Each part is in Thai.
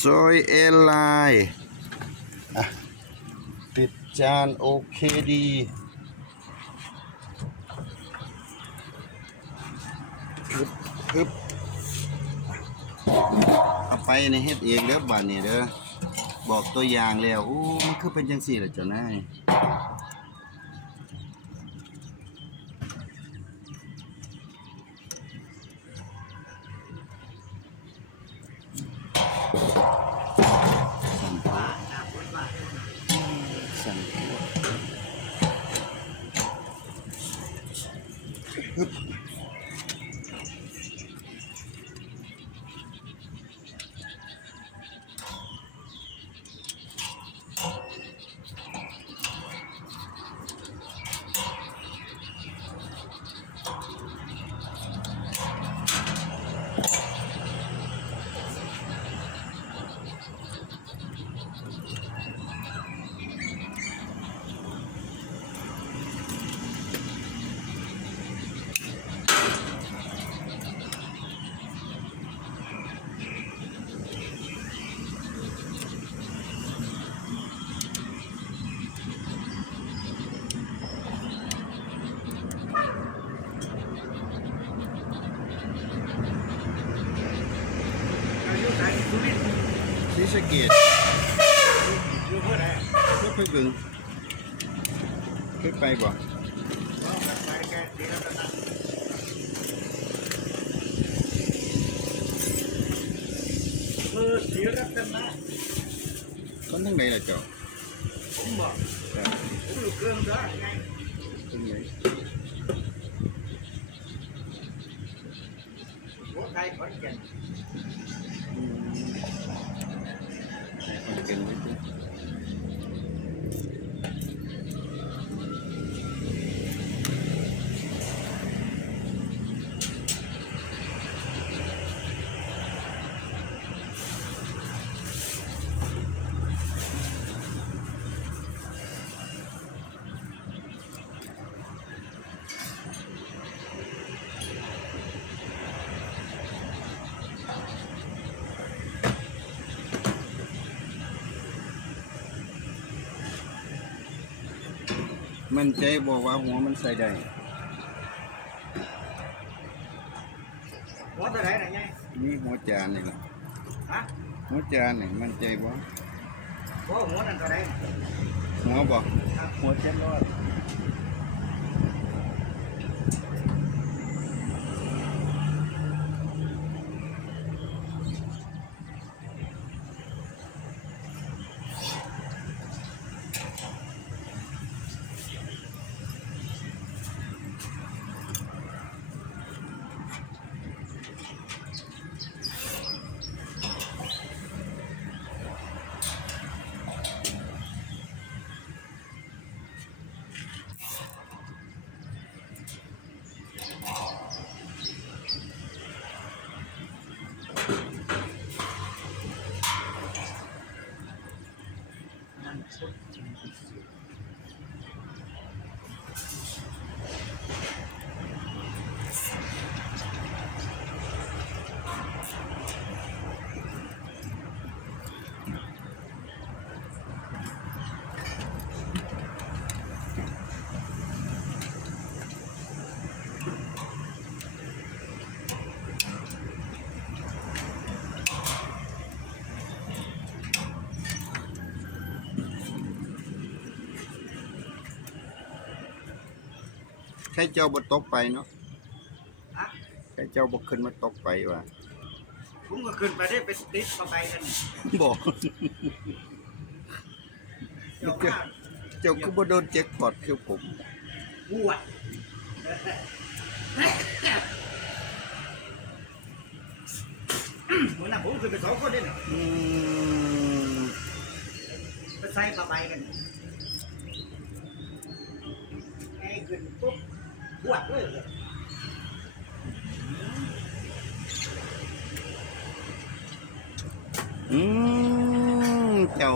ซอยเอลไลน์อะปิดจานโอเคดีฮึบฮึบเอาไปในเฮ็ดเองเด้อบ้านนี้เด้อบอกตัวอย่างแล้วอู้มันคือเป็นจังสี่ล่ะเจ้านาย เพิ่งถึงเคยไปบ่เออศรีรัตนะ คนทั้งใดล่ะเจ้า ผมบอก แต่ ผมอยู่เครื่องได้ไง ทั้งใด หัวไทยขอนแก่น อืมให้คนเก่งไว้สิ มันใจบอกว่าหัวมันใส่ได้หัวตัวไหนน่ะไงมีหัวจานนี่ล่ะฮะหัวจานนี่มันใจบ่หัวหัวนั่นตัวไหนหัวบ่ครับหัวเจ็ดร้อย ใครเจ้าบ่ตกไปเนาะฮะใครเจ้าบ่ขึ้นมาตกไปว่ะผมก็ขึ้นไปได้ไปติดเข้าไปกันบ่เจ้าข้าเจ้าคือบ่โดนแจ็คพอตคือผมปวดหัวหน้าผมขึ้นไปสองคนเด้น่ะอืมไปใส่เข้าไปกันไอ้ขึ้นปุ๊บ ปวดเลยอืมเจ้า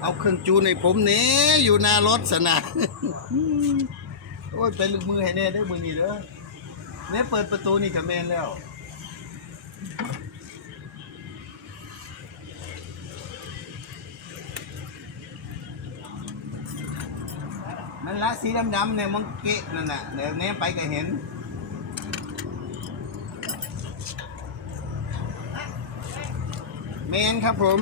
เอาเครื่องจูในผมนี่อยู่หน้ารถสนะโอ้ยไปลึกมือให้แน่ได้มือนี้เด้อเนี่ยเปิดประตูนี่ก็แมนแล้ว นั่นละสีดำๆเนี่ยมังเกะนั่นน่ะเดี๋ยวนี้ไปก็เห็นเมนครับผม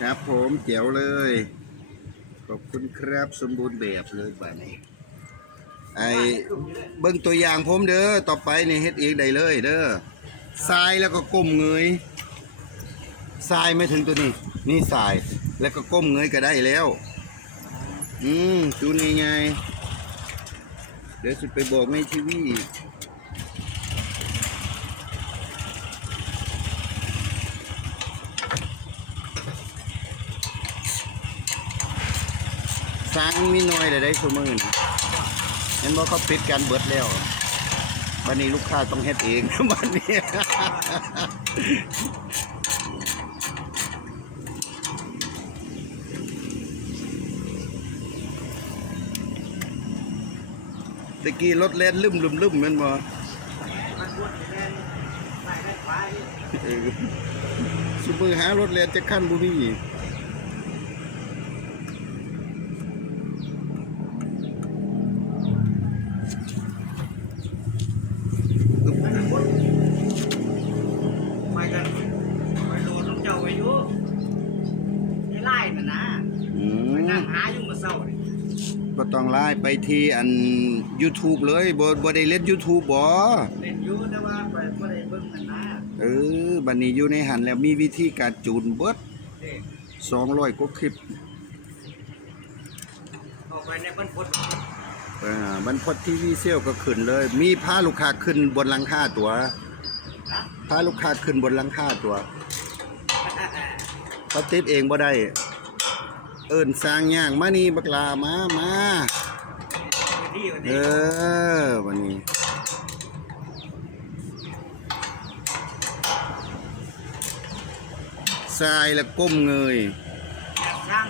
ครับผมเจ๋วเลย ขอบคุณครับ สมบูรณ์แบบเลยบ้านี้ ไอเบิ่งตัวอย่างผมเด้อ ต่อไปนี่เฮ็ดเองได้เลยเด้อทรายแล้วก็ก้มเงยทรายไม่ถึงตัวนี้ นี่ทรายแล้วก็ก้มเงยก็ได้แล้ว อืมจูนง่ายเดี๋ยวจะไปบอกในทีวี สร้างมีน้อยได้ได้ชั่วมือนี่เห็นว่าเขาปิดการเบิดแล้ววันนี้ลูกค้าต้องเฮ็ดเองวันนี้ตะกี้รถแล่นลืมลืมลืมมันบ่มันปวดแน่นใส่ได้ไปเออซุมือหารถแล่นจะขั้นบ่มี มันปวดไปกันไปโดนน้องเจ้าไปอยู่ไอ้ไล่น่ะนะ อื ไป ม นั่งหาอยู่เมื่อเช้านี่ ก็ต้องไปที่อัน YouTube เลยบ่บ่ได้เล่น YouTube บ่เล่นอยู่แต่ว่าไปบ่ได้เบิ่งนั่นนะเออบัดนี้อยู่ในหันแล้วมีวิธีการจูนเบิดเด้200กว่าคลิปออกไปในบ้านพดเอ่ามันพดทีวีเซลก็ขึ้นเลย มีพาลูกค้าขึ้นบนหลังคาตัวพาลูกค้าขึ้นบนหลังคาตัวเขาติดเองบ่ได้เอิ้นสร้างย่างมานี่บักลามามา ที่วันเอนี้อวันนี้ทรายแล้วก้มเงยแอบสร้าง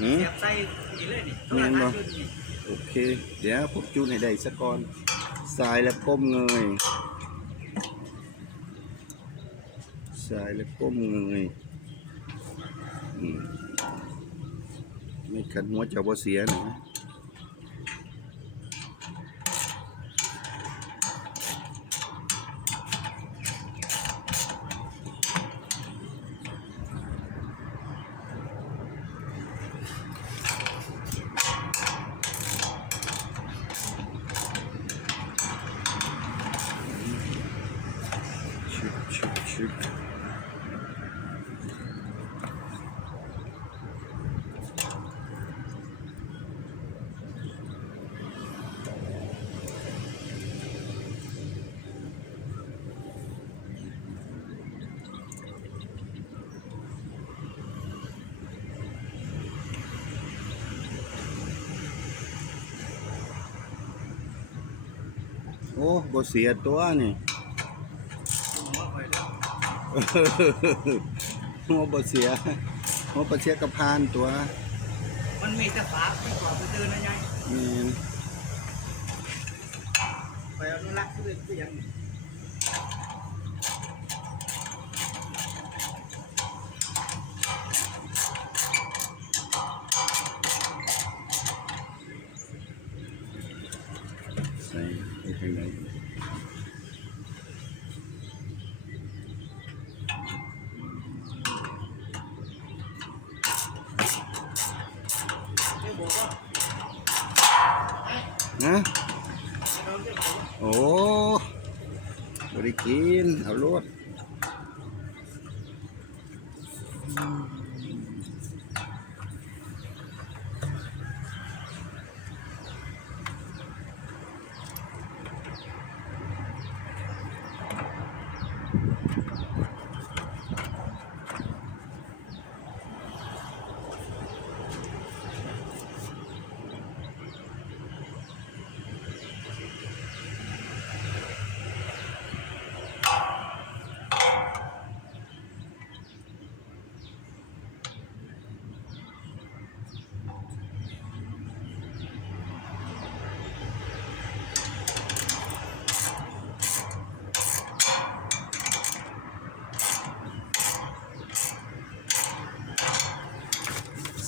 หืม เสียบใส่นี่เลยนี่แม่นบ่ โทรทัศน์อยู่นี่โอเค เดี๋ยวผมจูนให้ได้สักก่อนทรายแล้วก้มเงยทรายแล้วก้มเงยอืมไม่ขัดหัวเจ้าบ่เสียนะ ชึบ ชึบชึบโอ้บ่เสียตัวนี่ หัวไปแล้ว หัวบ่เสียหัวบ่เสียกระพานตัว มันมีแต่ฝาไม่กว่าไปเดินนะยายนี่นไปเอานุรักษ์คือคืออย่างนี้ ใส่ไปทางไหน ไม่บอกว่า ฮะโอ้บริกิน เอารถสายแล้วด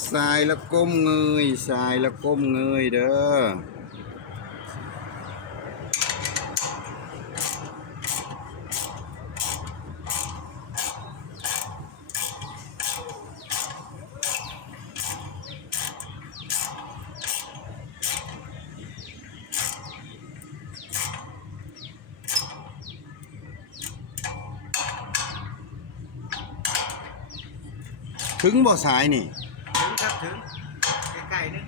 xài là côm người xài là côm người đó. Trứng bò sải này นึง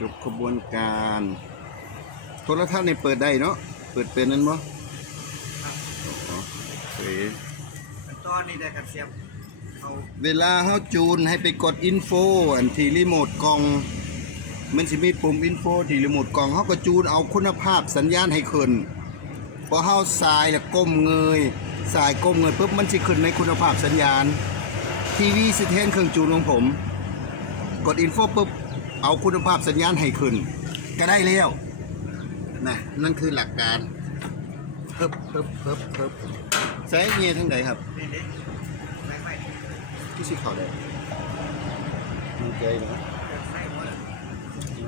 จบขบวนการ โทรทัศน์นี่เปิดได้เนาะ เปิดเป็นนั่นบ่โอเคตอนนี้ได้กันเสียบเอาเวลาเฮาจูนให้ไปกดอินโฟอันที่รีโมทกล้อง มันสิมีปุ่มอินโฟที่รีโมทกล้องเฮาก็จูนเอาคุณภาพสัญญาณให้ขึ้นพอเฮาสายแล้วก้มเงยสายก้มเงยปุ๊บมันสิขึ้นในคุณภาพสัญญาณ ทีวีสิเทนเครื่องจูนของผม กดอินโฟปุ๊บเอาคุณภาพสัญญาณให้ขึ้น ก็ได้แล้ว นะนั่นคือหลักการเพิบเพิบเพิบเพิบใช้เงียทั้งใดครับที่สิขาได้มันใจนะใส่หมด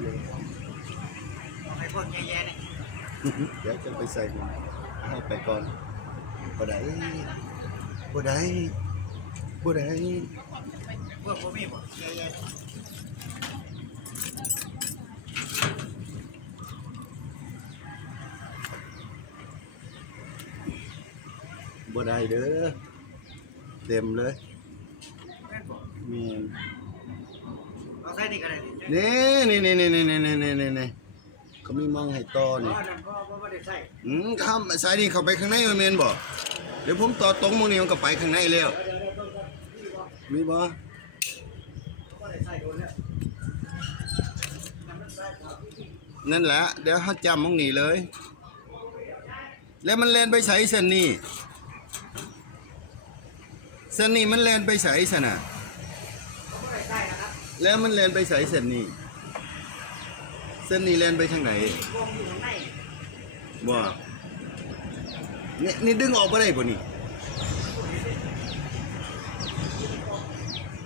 เลยให้พวกแย่ๆเนี่ยเดี๋ยวจะไปใส่ให้ไปก่อนบ่ได้บ่ได้บ่ได้พวกผมมีบ่แย่ๆ บ่ได้เด้อเต็มเลยแม่นบ่มีเอาใส่นี่ก็ได้นี่นี่นี่นี่นี่นี่นี่นี่นี่นี่เขามีมองให้ต่ออ๋นี่อนั่นบ่บ่บ่ได้ใส่อืมข้ามสายนี่เข้าไปข้างในมันแม่นบ่เดี๋ยวผมต่อตรงหมึงนี่มันก็ไปข้างในแล้ว เดี๋ยวเดี๋ยวเบิ่งก่อนนี่บ่มีบ่บ่ได้ใส่โดนแล้วนั่นมันใส่ครับนั่นแหละเดี๋ยวเฮาจำมึงนี่เลย แล้วมันแล่นไปไสเส้นนี้ เส้นนี้มันแลนไปไสซะน่ะบ่ได้ใส่นะแล้วมันแลนไปไสเส้นนี้ เส้นนี้แลนไปทางไหนวงอยู่ข้างในบ่นี่นี่ดึงออกบ่ได้บ่นี่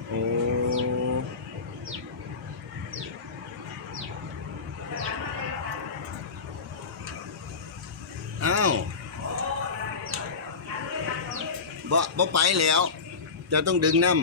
โอ้อ้าวบ่บ่ไปแล้ว จะต้องดึงน้ำ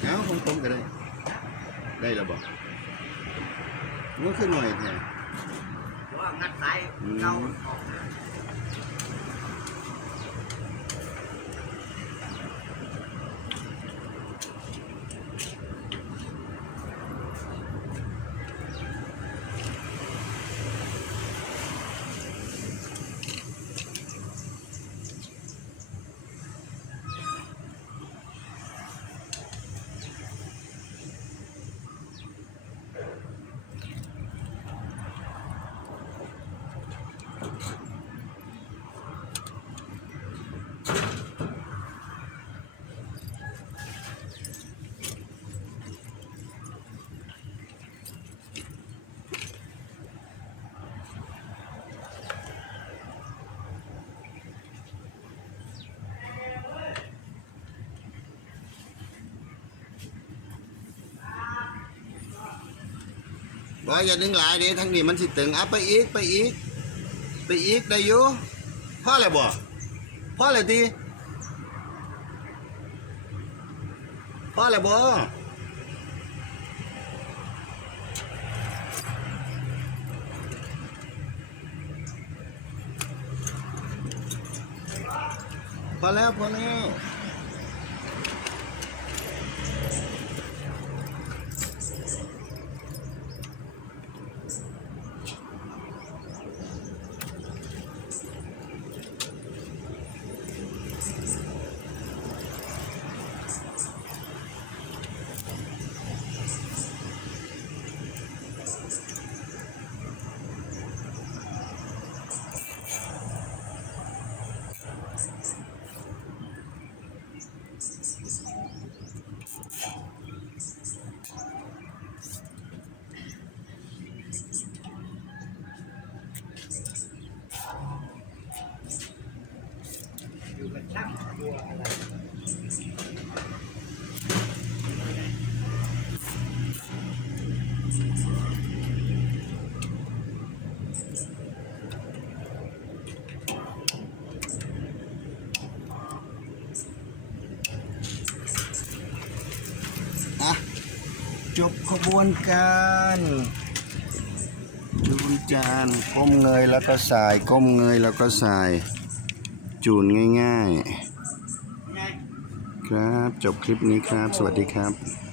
เอาผมผมก็ได้ ได้แล้วบอกมันขึ้นหน่อยแท้ ว่างัดสาย เก่า ออกบอย่าดึงหลายเดี๋ยวทั้งนี้มันสิตึงอะไปอีกไปอีก ไปอีกได้อยู่พ่ออะไรบ่พ่ออะไรตีพ่ออะไรบ่พอแล้วพอแล้ว จบขบวนการจูนจานก้มเงยแล้วก็สาย ก้มเงยแล้วก็สาย จูนง่าย ๆ ครับจบคลิปนี้ครับ สวัสดีครับ